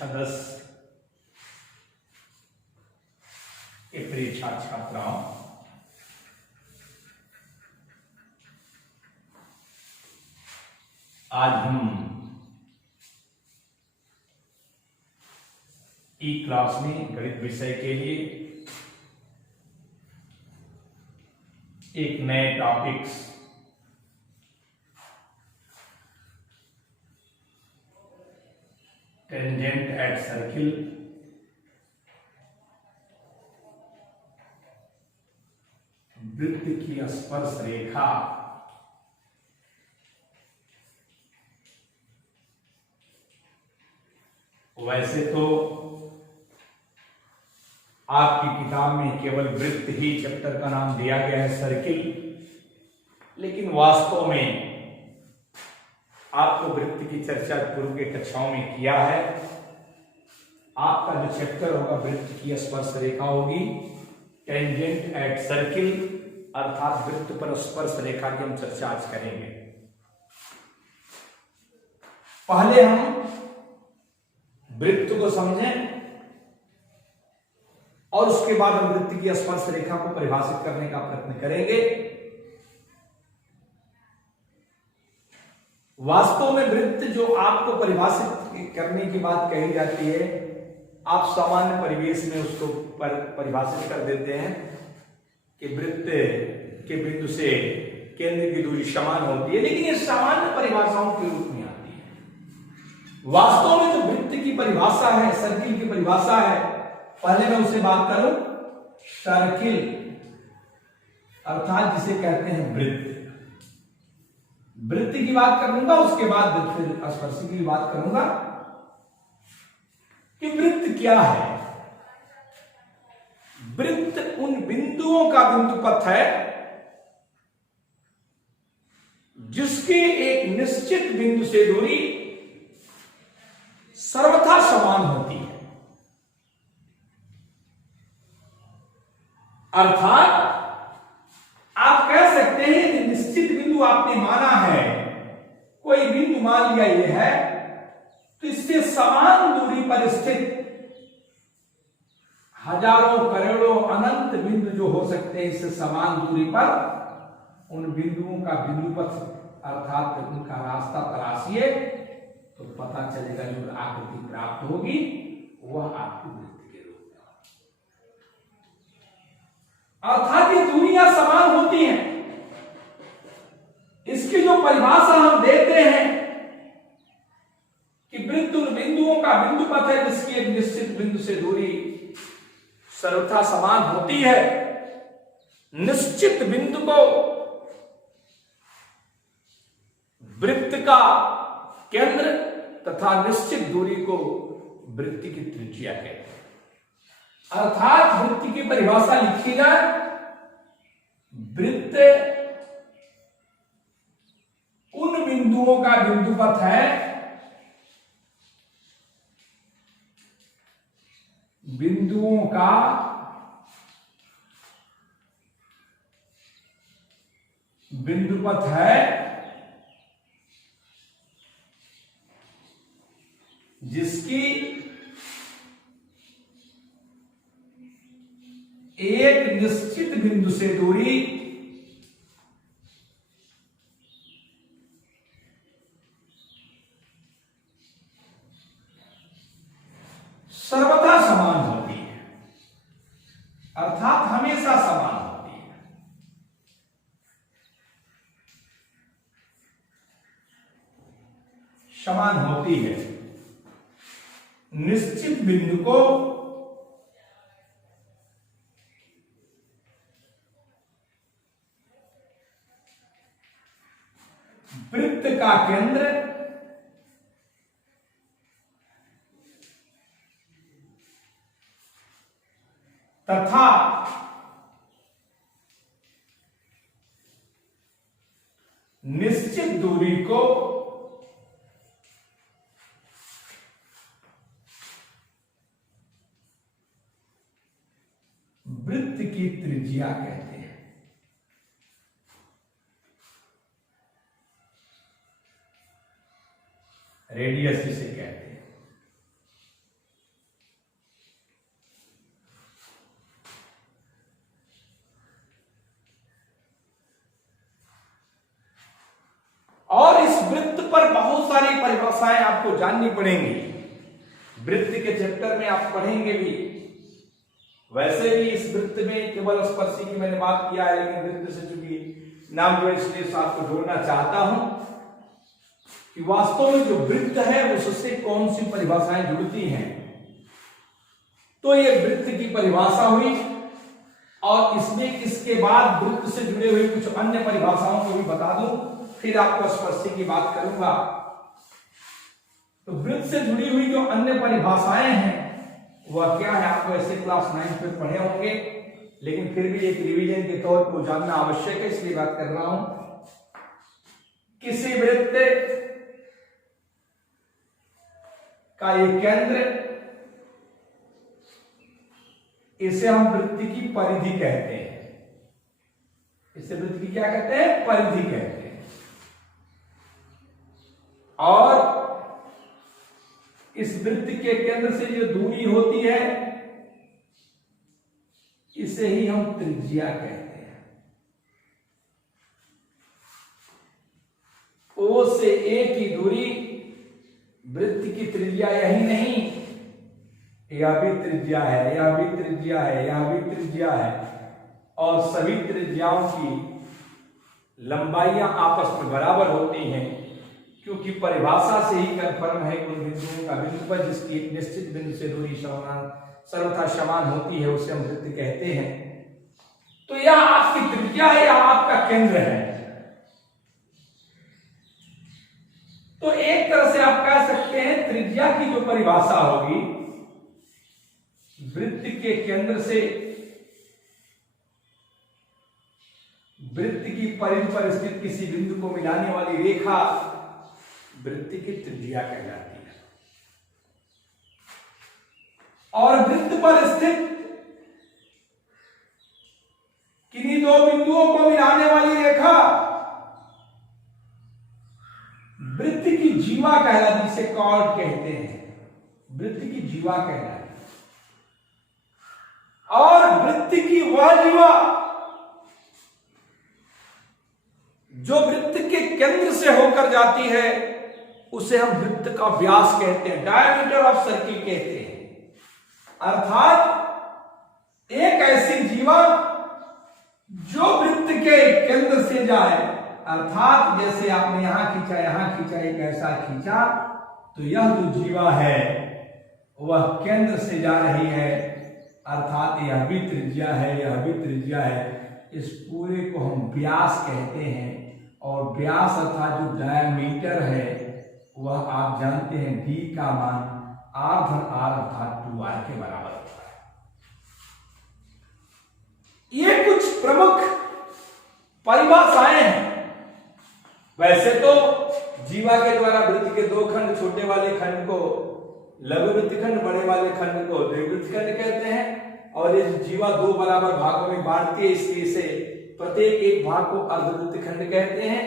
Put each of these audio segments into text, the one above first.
कक्षा 10 के परीक्षा छात्राओं, आज हम ई क्लास में गणित विषय के लिए एक नए टॉपिक्स टेंजेंट एट सर्किल, वृत्त की स्पर्श रेखा, वैसे तो आपकी किताब में केवल वृत्त ही चैप्टर का नाम दिया गया है, सर्किल, लेकिन वास्तव में आपको वृत्त की चर्चा पूर्व के कक्षाओं में किया है। आपका जो चैप्टर होगा वृत्त की स्पर्श रेखा होगी, टेंजेंट एट सर्किल, अर्थात वृत्त पर स्पर्श रेखा की हम चर्चा आज करेंगे। पहले हम वृत्त को समझें और उसके बाद हम वृत्त की स्पर्श रेखा को परिभाषित करने का प्रयत्न करेंगे। वास्तव में वृत्त जो आपको परिभाषित करने की बात कही जाती है, आप सामान्य परिवेश में उसको परिभाषित कर देते हैं कि वृत्त के बिंदु से केंद्र की दूरी समान होती है, लेकिन ये सामान्य परिभाषाओं के रूप में आती है। वास्तव में जो वृत्त की परिभाषा है, सर्किल की परिभाषा है, पहले मैं उससे बात करूं। सर्किल अर्थात जिसे कहते हैं वृत्त, वृत्त की बात करूंगा, उसके बाद फिर स्पर्श की बात करूंगा कि वृत्त क्या है। वृत्त उन बिंदुओं का बिंदुपथ है जिसकी एक निश्चित बिंदु से दूरी सर्वथा समान होती है। अर्थात आप कह सकते हैं कि निश्चित बिंदु आपने माना है, कोई बिंदु मान लिया यह है, तो इससे समान दूरी पर स्थित हजारों करोड़ों अनंत बिंदु जो हो सकते हैं, इससे समान दूरी पर उन बिंदुओं का बिंदुपथ अर्थात उनका रास्ता तलाशिए तो पता चलेगा जो आकृति प्राप्त होगी वह आपकी वृत्त के रूप में। अर्थात ये दूरियां समान होती हैं। इसकी जो परिभाषा हम देते हैं कि वृत्त उन बिंदुओं का बिंदुपथ है जिसकी एक निश्चित बिंदु से दूरी सर्वथा समान होती है। निश्चित बिंदु को वृत्त का केंद्र तथा निश्चित दूरी को वृत्त की त्रिज्या कहते हैं। अर्थात वृत्त की परिभाषा लिखी जाए, वृत्त उन बिंदुओं का बिंदुपथ है बिंदुओं का बिंदुपथ है जिसकी एक निश्चित बिंदु से दूरी सर्वथा समान होती है, अर्थात हमेशा समान होती है। समान होती है। निश्चित बिंदु को वृत्त का केंद्र तथा निश्चित दूरी को वृत्त की त्रिज्या कहते हैं। रेडियस जिसे कहते हैं। पर बहुत सारी परिभाषाएं आपको जाननी पड़ेंगी। वृत्त के चैप्टर में आप पढ़ेंगे भी। वैसे भी इस वृत्त में केवल स्पर्शी की मैंने बात किया है, लेकिन वृत्त से चूंकि नाम जो है इसलिए आपको जोड़ना चाहता हूं कि वास्तव में जो वृत्त है उससे कौन सी परिभाषाएं जुड़ती हैं। तो ये वृत्त की परिभाषा हुई, और इसमें इसके बाद वृत्त से जुड़े हुए कुछ अन्य परिभाषाओं को भी बता दूं, फिर आपको स्पर्शी की बात करूंगा। तो वृत्त से जुड़ी हुई जो अन्य परिभाषाएं हैं वह क्या है, आपको ऐसे क्लास 9 में पढ़े होंगे, लेकिन फिर भी एक रिवीजन के तौर पर जानना आवश्यक है, इसलिए बात कर रहा हूं। किसी वृत्त का एक केंद्र, इसे हम वृत्त की परिधि कहते हैं। इसे वृत्त की क्या कहते हैं? परिधि कहते हैं। और इस वृत्त के केंद्र से जो दूरी होती है इसे ही हम त्रिज्या कहते हैं। O से A की दूरी, वृत्त की त्रिज्या यही नहीं, यह भी त्रिज्या है, यह भी त्रिज्या है, यह भी त्रिज्या है, और सभी त्रिज्याओं की लंबाइयां आपस में बराबर होती हैं, क्योंकि परिभाषा से ही कन्फर्म है कि उन बिंदुओं का बिंदु पर जिसकी एक निश्चित बिंदु से दूरी सर्वथा समान होती है उसे हम वृत्त कहते हैं। तो यह आपकी त्रिज्या है, यह आपका केंद्र है। तो एक तरह से आप कह सकते हैं त्रिज्या की जो परिभाषा होगी, वृत्त के केंद्र से वृत्त की परिधि पर स्थित किसी बिंदु को मिलाने वाली रेखा वृत्त की त्रिज्या कहलाती है। और वृत्त पर स्थित किन्हीं दो बिंदुओं को मिलाने वाली रेखा वृत्त की जीवा कहलाती, जिसे कॉर्ड कहते हैं, वृत्त की जीवा कहलाती। और वृत्त की वह जीवा जो वृत्त के केंद्र से होकर जाती है उसे हम वृत्त का व्यास कहते हैं, डायमीटर ऑफ सर्किल कहते हैं। अर्थात एक ऐसी जीवा जो वृत्त के केंद्र से जाए, अर्थात जैसे आपने यहां खींचा, एक ऐसा खींचा, तो यह जो जीवा है वह केंद्र से जा रही है, अर्थात यह भी त्रिज्या है, यह भी त्रिज्या है। इस पूरे को हम व्यास कहते हैं। और व्यास अर्थात जो डायमीटर है वह आप जानते हैं d का मान r/r अर्थात 2r के बराबर होता है। ये कुछ प्रमुख परिभाषाएं हैं। वैसे तो जीवा के द्वारा वृत्त के दो खंड, छोटे वाले खंड को लघु वृत्त खंड, बड़े वाले खंड को द्विवृत्त खंड कहते हैं। और ये जीवा दो बराबर भागों में बांटती है, इसलिए इसे प्रत्येक एक भाग को अर्धवृत्त खंड कहते हैं।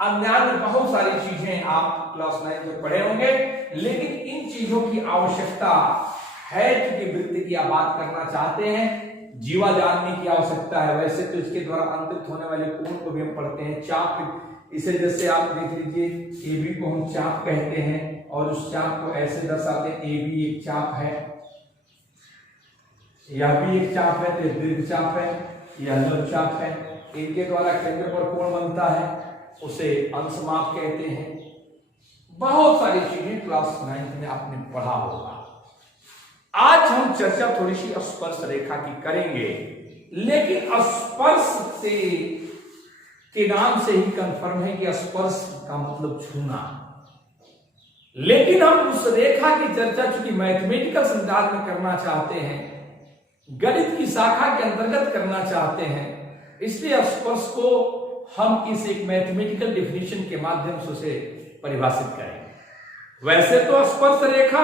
अन्य बहुत सारी चीजें आप क्लास 9 में पढ़े होंगे, लेकिन इन चीजों की आवश्यकता है क्योंकि वृत्त की आप बात करना चाहते हैं, जीवा जानने की आवश्यकता है। वैसे तो इसके द्वारा अंतरित होने वाले कोण को भी हम पढ़ते हैं, चाप। इसे जैसे आप देख लीजिए, ए बी को हम चाप कहते हैं, और उस चाप को ऐसे दर्शाते हैं, ए बी एक चाप है, यह भी एक चाप है, तो दीर्घ चाप है, यह लघु चाप है। इनके द्वारा केंद्र पर कोण बनता है, उसे अंशमाप कहते हैं। बहुत सारी चीजें क्लास 9 में आपने पढ़ा होगा। आज हम चर्चा थोड़ी सी स्पर्श रेखा की करेंगे, लेकिन स्पर्श से के नाम से ही कंफर्म है कि स्पर्श का मतलब छूना। लेकिन हम उस रेखा की चर्चा चूंकि मैथमेटिकल संदर्भ में करना चाहते हैं, गणित की शाखा के अंतर्गत करना चाहते हैं, इसलिए स्पर्श को हम इस एक मैथमेटिकल डेफिनेशन के माध्यम से उसे परिभाषित करेंगे। वैसे तो स्पर्श रेखा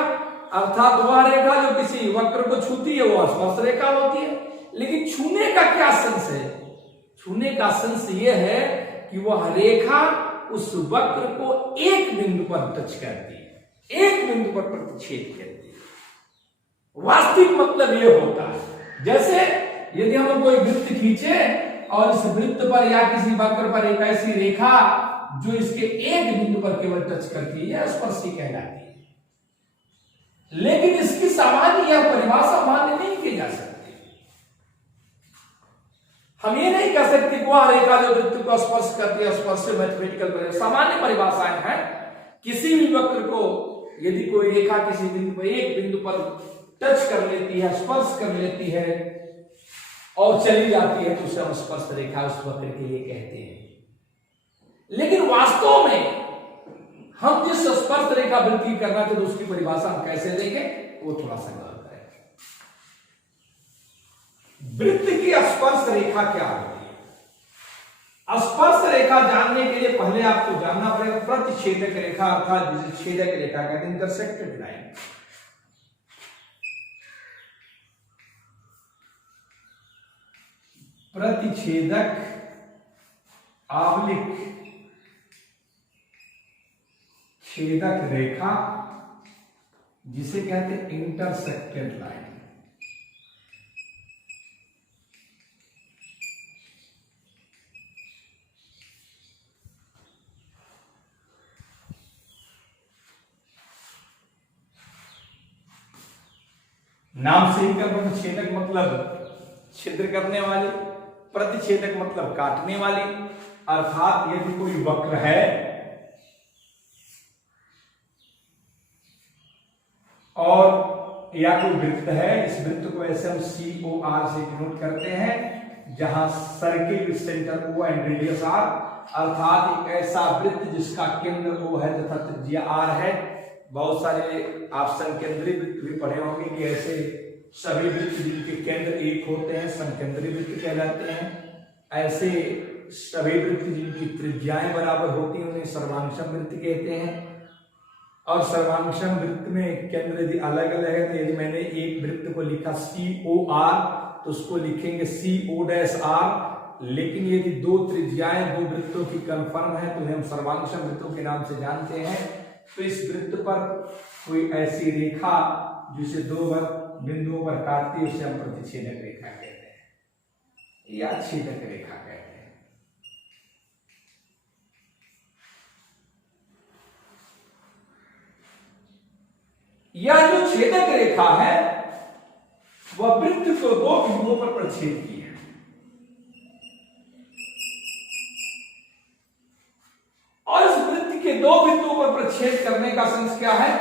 अर्थात वह रेखा जो किसी वक्र को छूती है वो स्पर्श रेखा होती है। लेकिन छूने का क्या सेंस है? छूने का सेंस यह है कि वह रेखा उस वक्र को एक बिंदु पर टच करती है, एक बिंदु पर प्रतिच्छेद करती है। वास्तविक मतलब यह होता है जैसे यदि हम कोई वृत्त खींचे और इस वृत्त पर या किसी वक्र पर एक ऐसी रेखा जो इसके एक बिंदु पर केवल टच करती है स्पर्शी कहलाती है। लेकिन इसकी सामान्य या परिभाषा मान्य नहीं की जा सकती। हम ये नहीं कह सकते वह रेखा जो वृत्त को स्पर्श करती है स्पर्श से मैथमेटिकल सामान्य परिभाषाएं हैं। किसी भी वक्र को यदि कोई रेखा किसी बिंदु पर एक बिंदु पर टच कर लेती है स्पर्श कर लेती है और चली जाती है तो उसे हम स्पर्श रेखा उस वक्र के लिए कहते हैं। लेकिन वास्तव में हम जिस स्पर्श रेखा वृत्ति करना चाहते उसकी परिभाषा हम कैसे देंगे वो थोड़ा सा गलत है। वृत्त की स्पर्श रेखा क्या होती है? स्पर्श रेखा जानने के लिए पहले आपको जानना पड़ेगा प्रतिच्छेदक रेखा अर्थात जिसे छेदक रेखा कहते हैं, इंटरसेक्टेड लाइन। प्रतिच्छेदक आवलिक छेदक रेखा जिसे कहते हैं इंटरसेक्टेड लाइन। नाम से ही कर छेदक मतलब छिद्र करने वाली, प्रतिच्छेदक मतलब काटने वाली। अर्थात यदि कोई वक्र है और या कोई वृत्त है, इस वृत्त को ऐसे हम COR से डिनोट करते हैं जहां circle centre O and radius R, अर्थात एक ऐसा वृत्त जिसका केंद्र O है तथा त्रिज्या R है। बहुत सारे आप संकेंद्री वृत्त भी पढ़े होंगे कि ऐसे सभी वृत्त जिनके केंद्र एक होते हैं संकेंद्री वृत्त कहलाते हैं। ऐसे सभी वृत्त जिनकी त्रिज्याएं बराबर होती हैं उन्हें सर्वांशम वृत्त कहते हैं। और सर्वांशम वृत्त में केंद्र यदि अलग अलग है तो यदि मैंने एक वृत्त को लिखा COR तो उसको लिखेंगे CO'R। लेकिन यदि दो त्रिज्याएं दो वृत्तों की कंफर्म है तो हम सर्वांशम वृत्तों के नाम से जानते हैं। तो इस वृत्त पर कोई ऐसी रेखा जिसे दो बिंदुओं पर काटती है उसे हम प्रतिच्छेदक रेखा कहते हैं या छेदक रेखा कहते हैं। यह जो छेदक रेखा है वह वृत्त को दो बिंदुओं पर प्रच्छेद की है। और इस वृत्त के दो बिंदुओं पर प्रच्छेद करने का सेंस क्या है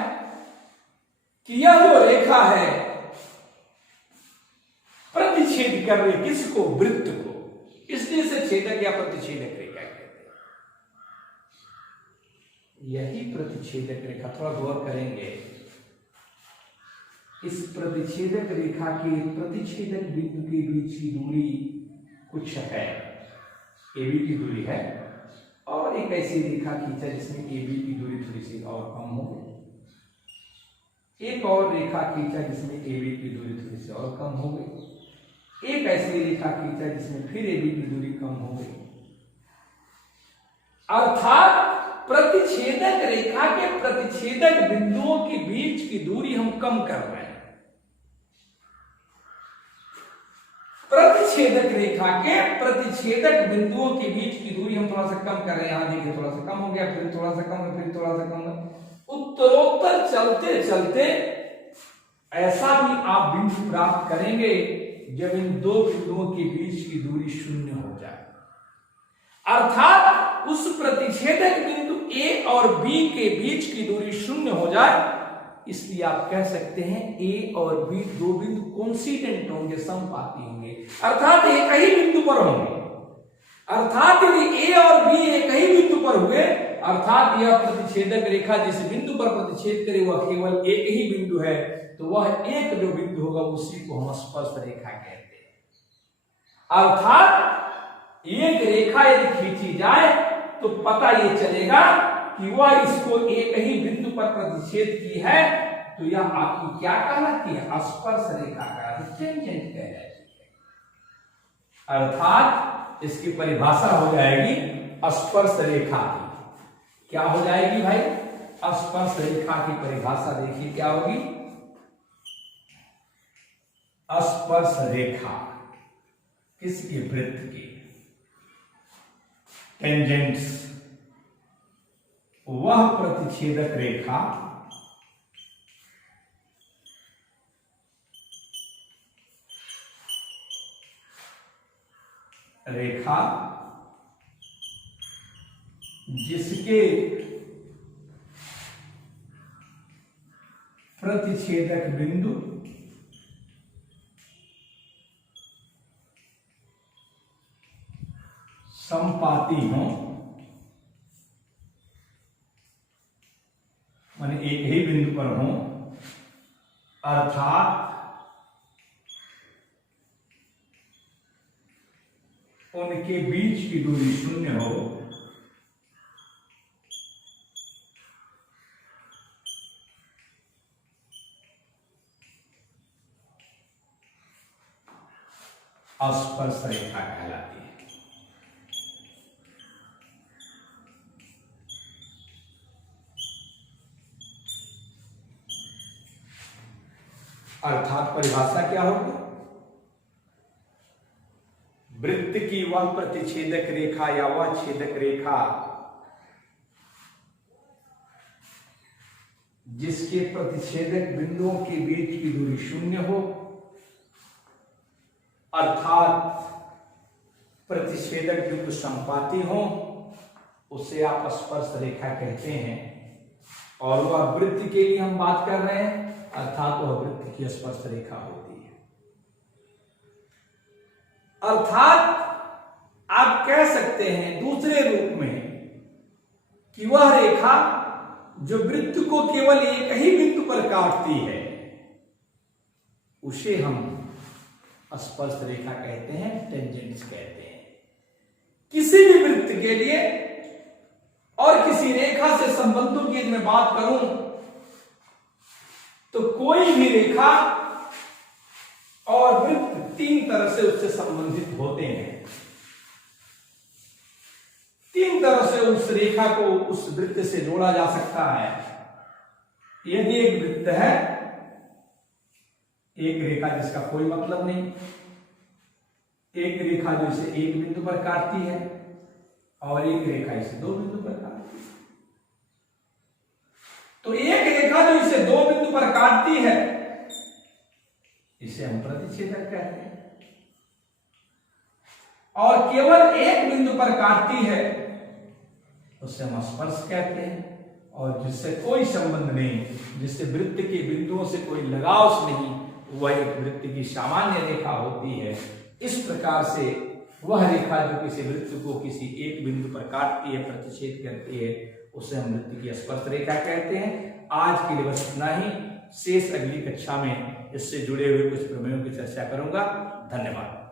कि यह जो रेखा है प्रतिच्छेद कर रही किसको? वृत्त को। इसलिए इसे छेदक या प्रतिच्छेदक रेखा कहते हैं। यही प्रतिच्छेदक रेखा, थोड़ा गौर करेंगे, इस प्रतिच्छेदक रेखा के प्रतिच्छेदक बिंदु के बीच की दूरी कुछ है, AB की दूरी है, और एक ऐसी रेखा खींचा जिसमें AB की दूरी थोड़ी सी और कम हो गई, एक और रेखा खींचा जिसमें AB की दूरी थोड़ी सी और कम हो गई, एक ऐसी रेखा खींचा जिसमें फिर AB की दूरी कम हो गई। अर्थात प्रतिच्छेदक रेखा के प्रतिच्छेदक बिंदुओं के बीच की दूरी हम कम कर रहे हैं। प्रतिच्छेदक रेखा के प्रतिच्छेदक बिंदुओं के बीच की दूरी हम थोड़ा सा कम कर रहे हैं। यहां देखिए थोड़ा सा कम हो गया, फिर थोड़ा सा कम, फिर थोड़ा सा कम। उत्तरोत्तर चलते चलते ऐसा भी आप बिंदु प्राप्त करेंगे जब इन दो बिंदुओं के बीच की दूरी शून्य हो जाए। अर्थात उस प्रतिच्छेदक बिंदु A और B के बीच की दूरी शून्य हो जाए। इसलिए आप कह सकते हैं A और B दो बिंदु कोइंसिडेंट होंगे, समपाती होंगे, अर्थात एक ही बिंदु पर होंगे। अर्थात यदि A और B एक ही बिंदु पर हुए, अर्थात यह प्रतिच्छेदक रेखा जिस बिंदु पर प्रतिच्छेद करे वह केवल एक ही बिंदु है, तो वह एक जो बिंदु होगा उसी को हम स्पर्श रेखा कहते हैं। अर्थात एक रेखा यदि खींची जाए तो पता ये चलेगा कि वह इसको एक ही बिंदु पर प्रतिच्छेद की है, तो यह आपकी क्या कहलाती है? स्पर्श रेखा कहलाती है, टेंजेंट कहलाती है। अर्थात इसकी परिभाषा हो जाएगी स्पर्श रेखा की। क्या हो जाएगी भाई? स्पर्श रेखा की परिभाषा देखिए क्या होगी? स्पर्श रेखा किसकी? वृत्त की। टेंजेंट्स वह प्रतिच्छेदक रेखा जिसके प्रतिच्छेदक बिंदु समपाती हों, माने एक ही बिंदु पर हों, अर्थात उनके बीच की दूरी शून्य हो, स्पर्श रेखा कहलाती है। अर्थात परिभाषा क्या होगी? वृत्त की वह प्रतिच्छेदक रेखा या वह छेदक रेखा जिसके प्रतिच्छेदक बिंदुओं के बीच की दूरी शून्य हो, अर्थात प्रतिच्छेदक बिंदु समपाती हो, उसे आप स्पर्श रेखा कहते हैं। और वह वृत्त के लिए हम बात कर रहे हैं, अर्थात वह वृत्त की स्पर्श रेखा होती है। अर्थात आप कह सकते हैं दूसरे रूप में कि वह रेखा जो वृत्त को केवल एक ही बिंदु पर काटती है, उसे हम स्पर्श रेखा कहते हैं, टेंजेंट्स कहते हैं। किसी भी वृत्त के लिए और किसी रेखा से संबंधों की मैं बात करूं तो कोई भी रेखा और वृत्त तीन तरह से उससे संबंधित होते हैं। तीन तरह से उस रेखा को उस वृत्त से जोड़ा जा सकता है। यदि एक वृत्त है, एक रेखा जिसका कोई मतलब नहीं, एक रेखा जो इसे एक बिंदु पर काटती है और एक रेखा इसे दो बिंदु पर काटती है, तो एक रेखा जो इसे दो बिंदु पर काटती है इसे हम प्रतिच्छेदक कहते हैं, और केवल एक बिंदु पर काटती है उसे हम स्पर्श कहते हैं। और जिससे कोई संबंध नहीं, जिससे वृत्त के बिंदुओं से कोई लगाव नहीं, वह एक वृत्त की सामान्य रेखा होती है। इस प्रकार से वह रेखा जो किसी वृत्त को किसी एक बिंदु पर काटती है, प्रतिच्छेद करती है, उसे हम वृत्त की स्पर्श रेखा कहते हैं। आज के लिए बस इतना ही। शेष अगली कक्षा में इससे जुड़े हुए कुछ प्रमेयों की चर्चा करूंगा। धन्यवाद।